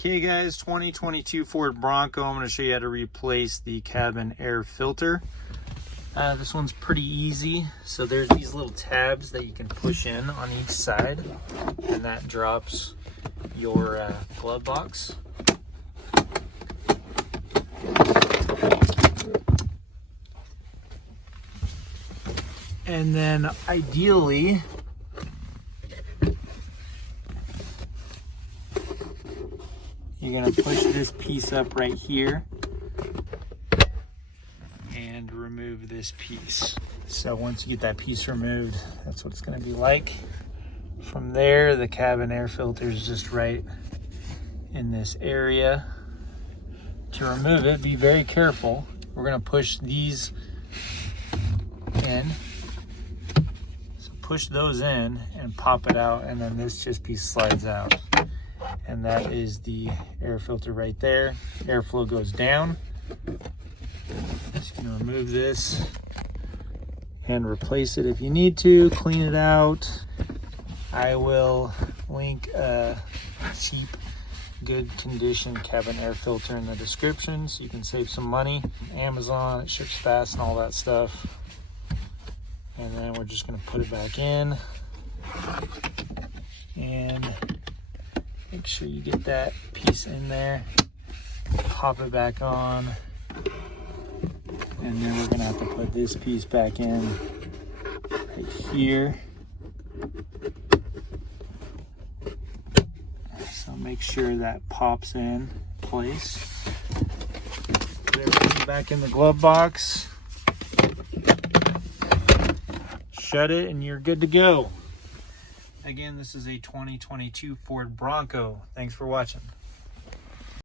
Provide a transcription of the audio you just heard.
Okay guys, 2022 Ford Bronco. I'm going to show you how to replace the cabin air filter. This one's pretty easy. So there's these little tabs that you can push in on each side, and that drops your glove box. And then ideally, you're going to push this piece up right here and remove this piece. So once you get that piece removed, that's what it's going to be like. From there, the cabin air filter is just right in this area. To remove it, be very careful. We're going to push these in. So push those in and pop it out, and then this just piece slides out. And that is the air filter right there. Airflow goes down. Just gonna remove this and replace it if you need to. Clean it out. I will link a cheap, good condition cabin air filter in the description so you can save some money. Amazon, it ships fast and all that stuff. And then we're just gonna put it back in and make sure you get that piece in there, pop it back on, and then we're gonna have to put this piece back in right here. So make sure that pops in place. Put everything back in the glove box, shut it, and you're good to go. Again, this is a 2022 Ford Bronco. Thanks for watching.